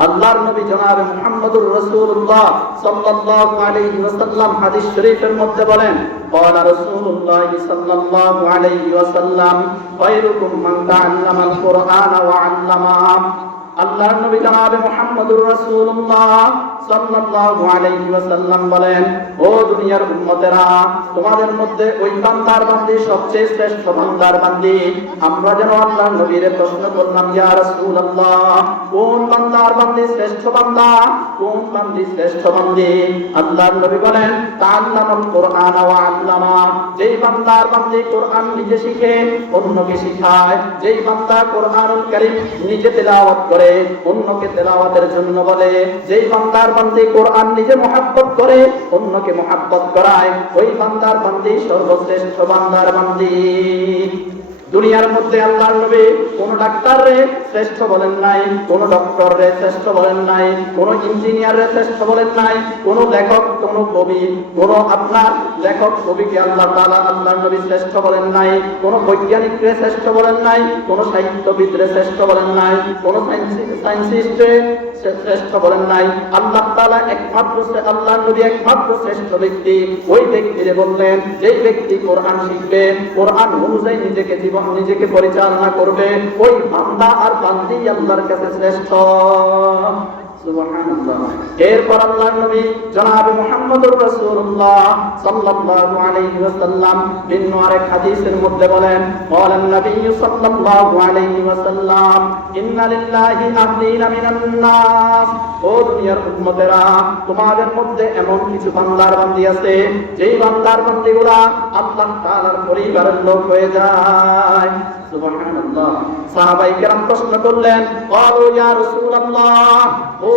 আল্লাহর নবী জনাব মুহাম্মদুর রাসূলুল্লাহ সাল্লাল্লাহু আলাইহি ওয়াসাল্লাম হাদিস শরীফের মধ্যে বলেন قال رسول الله صلى الله عليه وسلم خيركم من تعلم القرآن وعلمه আল্লাহর নবী জনাবে মুহাম্মদুর রাসূলুল্লাহ শিখায়। নিজে তেলাওয়াত করে অন্যকে তেলাওয়াতের জন্য বলে। যেই বান্দার বান্দি কোরআন করে অন্যকে মহাব্বত করায়। ওই বান্দার বান্দি সর্বশ্রেষ্ঠ বান্দার বান্দি। দুনিয়ার মধ্যে আল্লাহর নবী কোন ডাক্তার রে শ্রেষ্ঠ বলেন নাই, কোন ডক্টর রে শ্রেষ্ঠ বলেন নাই, কোন ইঞ্জিনিয়ার রে শ্রেষ্ঠ বলেন নাই, কোন লেখক, কোন কবি, কোন আপনার লেখক, কবিকে আল্লাহ তাআলা আল্লাহর নবী শ্রেষ্ঠ বলেন নাই, কোন বৈজ্ঞানিক রে শ্রেষ্ঠ বলেন নাই, কোন সাহিত্যবিদ রে শ্রেষ্ঠ বলেন নাই, কোন সায়েন্সিস্ট রে শ্রেষ্ঠ বলেন নাই। আল্লাহ তাআলা একমাত্র আল্লাহর নবী একমাত্র শ্রেষ্ঠ ব্যক্তি। ওই ব্যক্তি ব্যক্তিরে বললেন, যেই ব্যক্তি কোরআন শিখবে, কোরআন অনুযায়ী নিজেকে জীবন নিজেকে পরিচালনা করবে ওই বান্দা আর বান্দি আল্লাহর কাছে শ্রেষ্ঠ। তোমাদের মধ্যে এমন কিছু বান্দার বান্দি আছে, যেই বান্দার বান্দিগুলা আল্লাহ আপনার পরিবারের লোক হয়ে যায়। সুবহানাল্লাহ সাহাবাই কেরাম প্রশ্ন করলেন قالوا يا رسول الله ও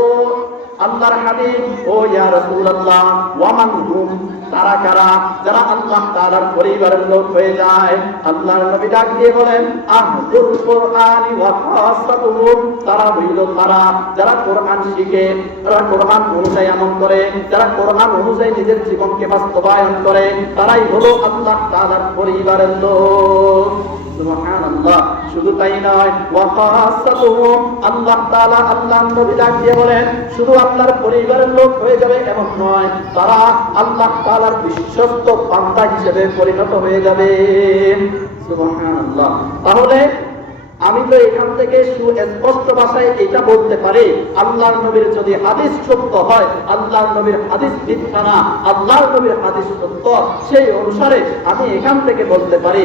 আল্লাহর হাবিব ও ইয়া রাসূলুল্লাহ ওয়ামান হুম তারা কারা যারা আল্লাহ তাআলার পরিবারের লোক হয়ে যায় আল্লাহর নবী ডাক দিয়ে বলেন আহদুল কোরআনি ওয়া খাসাতুহুম তারা হইল তারা যারা কোরআন শিখে যারা কোরআন অনুযায়ী আমল করে যারা কোরআন অনুযায়ী নিজের জীবনকে বাস্তবায়ন করে তারাই হলো আল্লাহ তাআলার পরিবারের লোক সুবহানাল্লাহ। শুধু তাই নয় আল্লাহ তাআলা আল্লাহর নবী দিয়ে বলেন, শুধু আল্লাহর পরিবারের লোক হয়ে যাবে এমন নয়, তারা আল্লাহ তাআলার বিশ্বস্ত বান্দা হিসেবে পরিণত হয়ে যাবে। সুবহানাল্লাহ। তাহলে আমি তো এখান থেকে সুস্পষ্ট ভাষায় এটা বলতে পারি আল্লাহর নবীর যদি হাদিস সত্য হয় আল্লাহর নবীর হাদিস মিথ্যা না আল্লাহর নবীর হাদিস সত্য, সেই অনুসারে আমি এখান থেকে বলতে পারি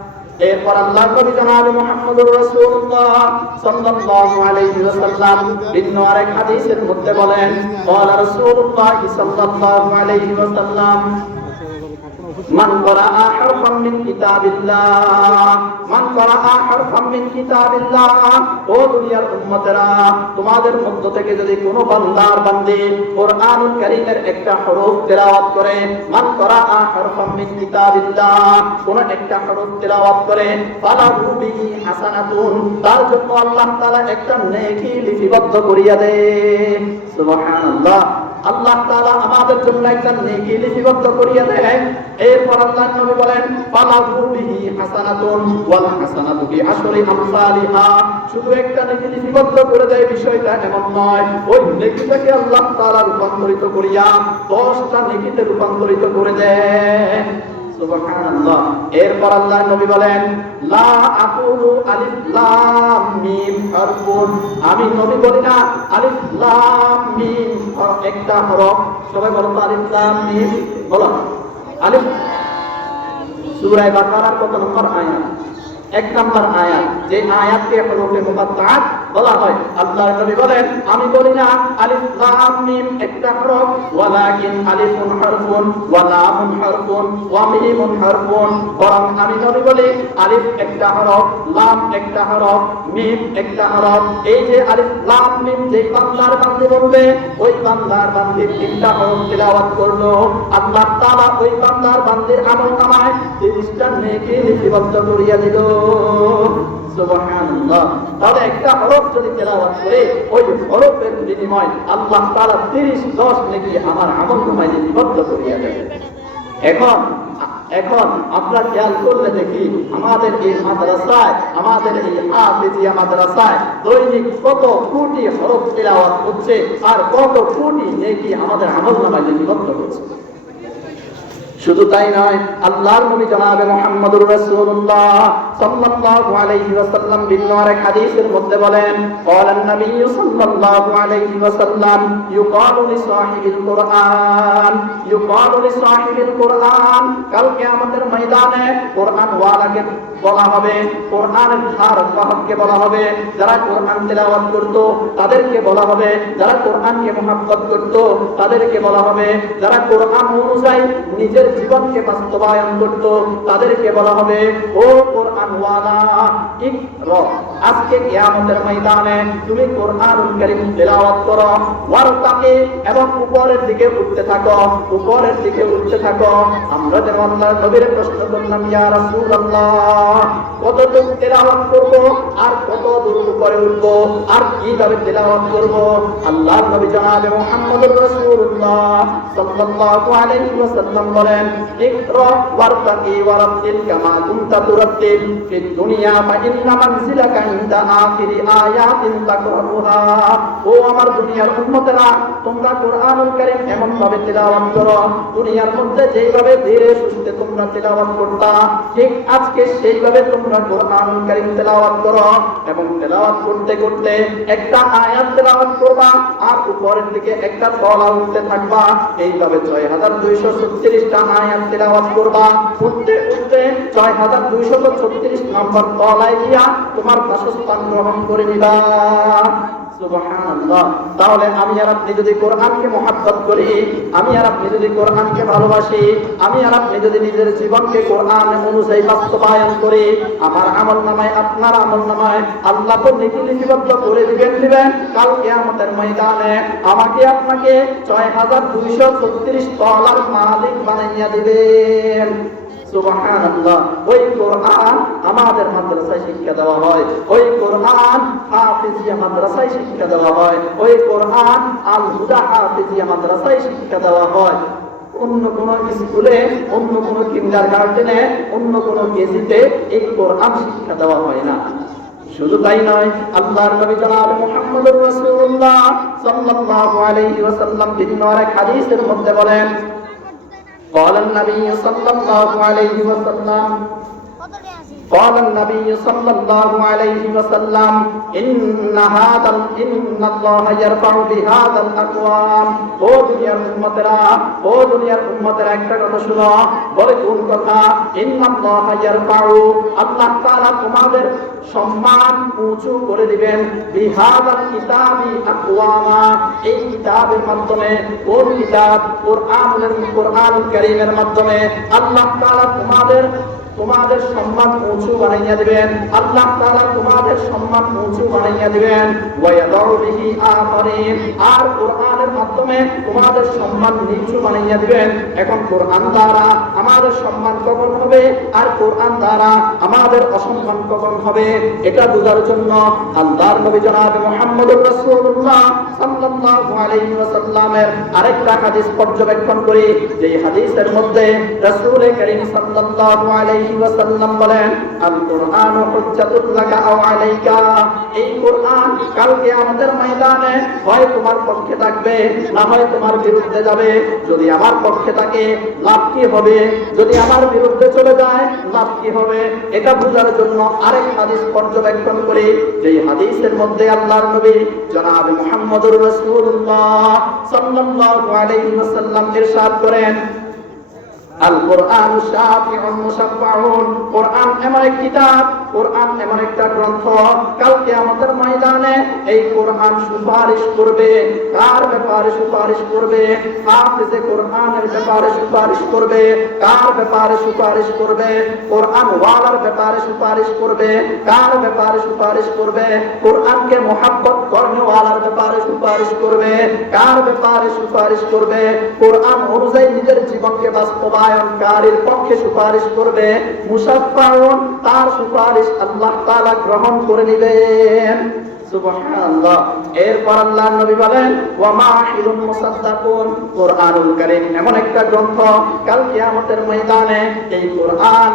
এরপর আল্লাহ কবি জনাব মুহাম্মদুর রাসূলুল্লাহ সাল্লাল্লাহু আলাইহি ওয়াসাল্লাম। ভিন্ন আরেক হাদিসের মধ্যে বলেন ক্বালা রাসূলুল্লাহ সাল্লাল্লাহু আলাইহি ওয়াসাল্লাম মান তোমাদের মধ্য থেকে যদি কোন বান্দার বান্দে কোরআনুল কারীমের একটা হরফ তেলাওয়াত করে, মান করা হারফাম মিন কিতাবিল্লাহ, কোন একটা হরফ তেলাওয়াত করে, ফালাহু বিহি হাসানাতুন, তার জন্য আল্লাহ তাআলা একটা নেকি লিপিবদ্ধ করিয়া দেয়। সুবহানাল্লাহ। আল্লাহ তাআলা আমাদের জন্য একটা নেকি লিপিবদ্ধ দেন এরপর আল্লাহ নবী বলেন ফালাহু বিহি হাসানাতুন ওয়াল হাসানাতু বিআশরি আমসালিহা। শুধু একটা নেকি লিপিবদ্ধ করে দেয় বিষয়টা এমন নয়, ওই নেকিটাকে আল্লাহ তাআলা রূপান্তরিত করিয়া 10টা নেকিতে রূপান্তরিত করে দেয়। সুবহানাল্লাহ। এরপর আল্লাহ নবী বলেন, লা আকুলু আলিফ লাম মিম হরফুন। আমি নবী বলি না, আলিফ লাম মিম একটা হরফ। সবাই বলো আলিফ লাম মিম বলো। আলিফ সূরা বাকারার কত নম্বর আয়াত? এক নম্বর আয়াত, যে আয়াতকে হরফে মুকাত্তাআত বলা হয়। আল্লাহর নবী বলেন, আমি বলি না, আলিফ লাম মিম, একটা হরফ, ওয়ালাকিন আলিফুন হরফুন ওয়া লামুন হরফুন ওয়া মিমুন হরফুন। বরং আমি নবী বলি, আলিফ একটা হরফ, লাম একটা হরফ, মিম একটা হরফ। এই যে আলিফ লাম মিম যেই বান্দার বান্দি বলবে, ওই বান্দার বান্দির তিনটা হরফ তিলাওয়াত করল। আল্লাহ তাআলা ওই বান্দার বান্দির আমল নামায় তিরিশটা নেকি লিপিবদ্ধ করিয়া দিল। তাহলে একটা হরফ যদি তেলাওয়াত করে, ওই হরফের বিনিময় আল্লাহ তাআলা 30 10 নেকি আমার আমল নামায় লিপিবদ্ধ করিয়া দেবে এখন এখন আমরা খেয়াল করলে দেখি, আমাদের এই মাদ্রাসায় দৈনিক কত কোটি হরফ তেলাওয়াত হচ্ছে আর কত কোটি নেকি আমাদের আমল নামায় লিপিবদ্ধ করছে শুধু তাই নয়, আল্লাহর নবী জনাবে মুহাম্মদুর রাসূলুল্লাহ সাল্লাল্লাহু আলাইহি ওয়াসাল্লাম ভিন্ন আরেক হাদিসের মধ্যে বলেন ক্বালান নবী সাল্লাল্লাহু আলাইহি ওয়াসাল্লাম, ইউকালু লিসাহিবিল কুরআন ইউকালু লিসাহিবিল কুরআন কাল কিয়ামতের ময়দানে কুরআন ওয়ালাকে বলা হবে কোরআনের ধার বলা হবে, যারা কোরআন তেলাওয়াত করত, তাদেরকে বলা হবে, যারা কোরআনকে মহাব্বত করত, তাদেরকে বলা হবে, যারা কোরআন অনুযায়ী নিজের জীবনকে বাস্তবায়ন করত, তাদেরকে বলা হবে, ও কোরআন ওয়ালা ইকরা। আজকে কিয়ামতের ময়দানে তুমি কোরআনুল কারীম তেলাওয়াত করো, ওয়ারতাকে, এবং উপরের দিকে উঠতে থাকো, উপরের দিকে উঠতে থাকো। আমরা যেমন আল্লাহর নবীর প্রশ্ন করলাম, ইয়া রাসূলুল্লাহ, কতটুক তেলাওয়াত করব আর কত দূর উপরে উঠব আর কীভাবে তেলাওয়াত করব? আল্লাহর নবী জনাবে মুহাম্মদুর রাসূলুল্লাহ সাল্লাল্লাহু আলাইহি ওয়াসাল্লাম বলেন, ইকরা ওয়ারতাকি ওয়ারাতিল কামা কুনতা তুরাতিল দুনিয়া ফা ইন্না মানজিলাকা একটা ছয় হাজার দুইশো ছত্রিশটা আয়াত করবা। উঠতে উঠতে ছয় হাজার দুইশো ছত্রিশ নম্বর তলায় গিয়া তোমার বাসস্থান গ্রহণ করে সুবহানাল্লাহ। তাহলে আমি আর আপনি যদি কোরআনকে মহাব্বত করি, আমি আর আপনি যদি কোরআনকে ভালোবাসি, আমি আর আপনি যদি নিজের জীবনকে কোরআন অনুযায়ী বাস্তবায়ন করি, আমার আমল নামায়, আপনার আমল নামায় আল্লাহ তো নীতি লিপিবদ্ধ করে দিবেন দিবেন। কাল কিয়ামতের ময়দানে আমাকে আপনাকে ছয় হাজার দুইশো ছত্রিশ তলার মালিক বানাইয়া দিবেন। সুবহানাল্লাহ। ওই কোরআন আমাদের মাদ্রাসায় শিক্ষা দেওয়া হয়। ওই কোরআন হাফিজিয়া মাদ্রাসায় শিক্ষা দেওয়া হয়। ওই কোরআন আল হুদা হাফিজিয়া মাদ্রাসায় শিক্ষা দেওয়া হয়। অন্য কোন স্কুলে, অন্য কোন কিন্ডার গার্ডেনে অন্য কোন কেজিতে এই কোরআন শিক্ষা দেওয়া হয় না। শুধু তাই নয়, আল্লাহর নবী জনাব মুহাম্মদুর রাসূলুল্লাহ সাল্লাল্লাহু আলাইহি ওয়াসাল্লাম বিভিন্ন আরেক হাদিসের মধ্যে বলেন قال النبي صلى الله عليه وسلم قال النبي صلى الله عليه وسلم إن هذا إن الله يرفع بهذا الأقوام ও দুনিয়ার উম্মতেরা ও দুনিয়ার উম্মতেরা একটা কথা শুনো বলে কোন কথা ইন্নাল্লাহ ইয়ারফাউ আল্লাহ তাআলা তোমাদের সম্মান উঁচু করে দিবেন বিহাদাল কিতাবি আকওয়ামা এই কিতাবের মাধ্যমে কোন কিতাব কোরআনের কোরআন কারীমের মাধ্যমে আল্লাহ তাআলা তোমাদের তোমাদের সম্মান উঁচু বানাইয়া দিবেন। আল্লাহ তাআলা তোমাদের সম্মান উঁচু বানাইয়া দিবেন। ওয়ায়াদাউ বিহি আখারিন আর কোরআনের মাধ্যমে তোমাদের সম্মান নিচু বানাইয়া দিবেন। এখন কোরআন দ্বারা আমাদের সম্মান কখন হবে, আর কোরআন দ্বারা আমাদের অসম্মান কখন হবে। এটা বোঝার জন্য আল্লাহর নবী জনাব মুহাম্মদুর রাসূলুল্লাহ সাল্লাল্লাহু আলাইহি ওয়াসাল্লামের আরেকটা হাদিস পর্যবেক্ষণ করি। যে হাদিসের মধ্যে রাসূল করিম সাল্লাল্লাহু আলাইহি যদি আমার পক্ষে থাকে, লাভ কি হবে? যদি আমার বিরুদ্ধে চলে যায়, লাভ কি হবে? এটা বোঝার জন্য আরেক হাদিস পর্যবেক্ষণ করি। যেই হাদিসের মধ্যে আল্লাহর নবী জনাব সাল্লাল্লাহু আলাইহি ওয়াসাল্লাম করেন আল কোরআন শাফিউন মুশাফফাউন কোরআন এমন এক কিতাব কোরআন এমন একটা গ্রন্থ কালকে আমাদের ময়দানে এই কোরআন সুপারিশ করবে। কার ব্যাপারে সুপারিশ করবে? কোরআনের ব্যাপারে সুপারিশ করবে, কার ব্যাপারে সুপারিশ করবে? কোরআন ওয়ালার ব্যাপারে সুপারিশ করবে, কার ব্যাপারে সুপারিশ করবে? কোরআনকে মোহাব্বত ব্যাপারে সুপারিশ করবে, কার ব্যাপারে সুপারিশ করবে? কোরআন অনুযায়ী নিজের জীবনকে বাস্তবায়নকারীর পক্ষে সুপারিশ করবে মুসাফাউন তার সুপারিশ আল্লাহ তালা গ্রহণ করে নিলেন এরপর আল্লাহ নবী বলেন এমন একটা গ্রন্থ, কাল কিয়ামতের ময়দানে এই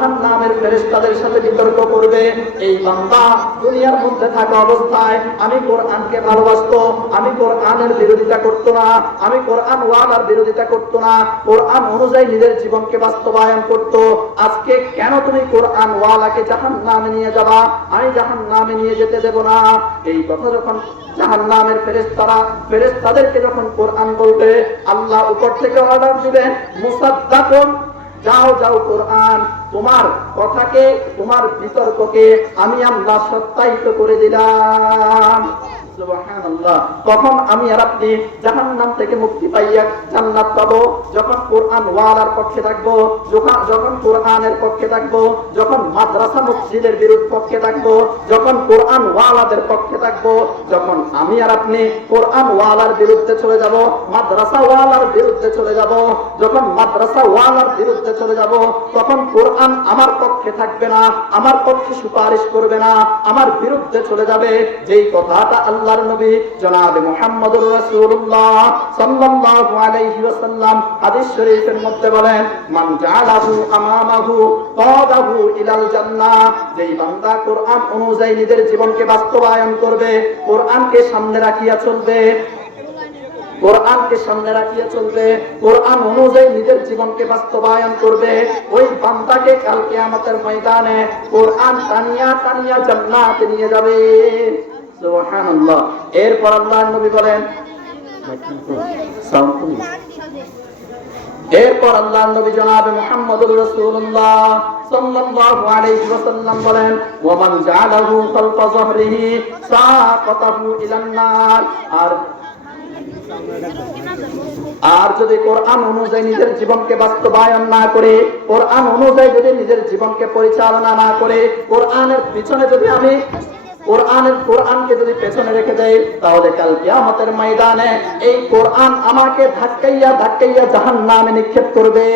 বান- জাহান্নামের ফেরেশতাদের সাথে বিতর্ক করবে। এই বান্দা দুনিয়ার মধ্যে থাকা অবস্থায়, আমি কোরআনকে ভালোবাসতো, আমি কোরআনের বিরোধিতা করতো না, আমি কোরআন ওয়ালার বিরোধিতা করতো না, কোরআন অনুযায়ী নিজের জীবনকে বাস্তবায়ন করত। আজকে কেন তুমি কোরআন ওয়ালাকে জাহান নামে নিয়ে যাবা? আমি জাহান নামে নিয়ে যেতে দেব না। এই কথা যখন জাহান নামের ফেরেস্তারা ফেরেস্তাদেরকে যখন কোরআন বলবে, আল্লাহ উপর থেকে অর্ডার দিবেন, মুসাদ্দাকুন, যাও যাও কোরআন। তোমার কথাকে তোমার বিতর্ককে আমি আল্লাহ সত্যায়িত করে দিলাম। তখন আমি আর আপনি জাহান্নাম থেকে মুক্তি পাইয়া জান্নাত পাবো। যখন কোরআন ওয়ালার পক্ষে থাকব, যখন কোরআনের পক্ষে থাকব, যখন মাদ্রাসা মসজিদের বিরুদ্ধ পক্ষে থাকব, যখন কোরআন ওয়ালাদের পক্ষে থাকব, যখন আমি আর আপনি কোরআন ওয়ালার বিরুদ্ধে চলে যাব, মাদ্রাসা ওয়ালার বিরুদ্ধে চলে যাব, যখন মাদ্রাসা ওয়ালার বিরুদ্ধে চলে যাব, তখন কোরআন আমার পক্ষে থাকবে না, আমার পক্ষে সুপারিশ করবে না, আমার বিরুদ্ধে চলে যাবে। যেই কথাটা আল্লাহর নবী জনাবে মুহাম্মদুর রাসূলুল্লাহ সাল্লাল্লাহু আলাইহি ওয়াসাল্লাম হাদিস শরীফের মধ্যে বলেন, মান জাআলাহু আমামাহু কাদাহু ইলাল জান্নাহ যেই বান্দা কোরআন অনুযায়ী নিজের জীবনকে বাস্তবায়ন করবে, কোরআনকে সামনে রাখিয়া চলবে। কোরআনকে সামনে চলবে, কোরআন অনুযায়ী নিজের জীবনকে বাস্তবায়ন করবে। ওই বান্দাকে কালকে আমাদের ময়দানে কোরআন টানিয়া টানিয়া জান্নাতে নিয়ে যাবে। সুবহানাল্লাহ। এরপর নবী বলেন এরপর আল্লাহ নবী জনাবে মুহাম্মদুর রাসূলুল্লাহ সাল্লাল্লাহু আলাইহি ওয়াসাল্লাম বলেন ওয়ামান জাআলাহু খালফা যহরিহি সাকাতাহু ইলান নার আর আর যদি কোরআন অনুযায়ী নিজের জীবনকে বাস্তবায়ন না করে, কোরআন অনুযায়ী যদি নিজের জীবনকে পরিচালনা না করে, কোরআনের পিছনে যদি আমি কোরআনের কোরআনকে যদি পেছনে রেখে দেয় তাহলে কাল কিয়ামতের ময়দানে এই কোরআন আমাকে ধাক্কাইয়া ধাক্কাইয়া জাহান্নামে নিক্ষেপ করবে।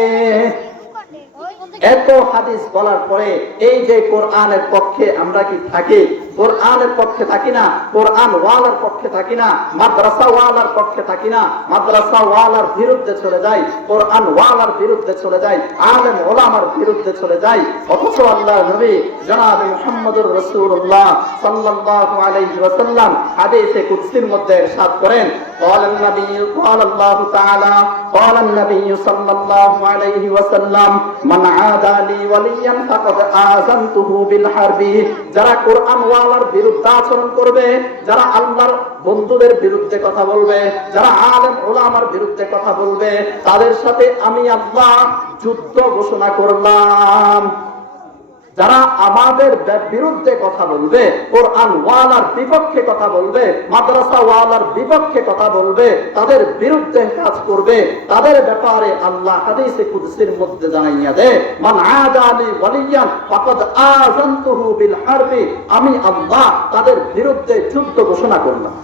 এত হাদিস বলার পরে এই যে কোরআনের পক্ষে আমরা কি থাকি? কোরআনের পক্ষে থাকি না কোরআন ওয়ালার পক্ষে থাকি না মাদ্রাসা ওয়ালার পক্ষে থাকি না মাদ্রাসা ওয়ালার বিরুদ্ধে চলে যাই কোরআন ওয়ালার বিরুদ্ধে চলে যাই, আলেম ওলামার বিরুদ্ধে চলে যাই। অথচ আল্লাহ নবী জনাব মুহাম্মদুর রাসূলুল্লাহ সাল্লাল্লাহু আলাইহি ওয়াসাল্লাম হাদিসে কুদসির মধ্যে ইরশাদ করেন قال النبي قال الله تعالى قال النبي صلى الله عليه وسلم من عادى لي وليا فقد آذنته بالحرب যারা কোরআন ওয়ালার বিরুদ্ধে আচরণ করবে যারা আল্লাহর বন্ধুদের বিরুদ্ধে কথা বলবে যারা আলেম ওলামার বিরুদ্ধে কথা বলবে তাদের সাথে আমি আল্লাহ যুদ্ধ ঘোষণা করলাম যারা আমাদের বিরুদ্ধে কথা বলবে, কোরআন ওয়ালার বিপক্ষে কথা বলবে, মাদ্রাসা ওয়ালার বিপক্ষে কথা বলবে, তাদের বিরুদ্ধে কাজ করবে, তাদের ব্যাপারে আল্লাহ হাদিসে কুদসির মধ্যে জানাইয়া দে, মান আদালি ওয়ালিয়ান, ফাকাদ আযানতুহু বিল হারবি আমি আল্লাহ তাদের বিরুদ্ধে যুদ্ধ ঘোষণা করলাম।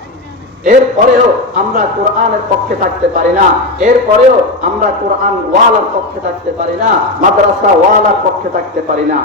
এরপরেও আমরা কোরআনের পক্ষে থাকতে পারি না এরপরেও আমরা কোরআন ওয়ালার পক্ষে থাকতে পারি না, মাদ্রাসা ওয়ালার পক্ষে থাকতে পারি না।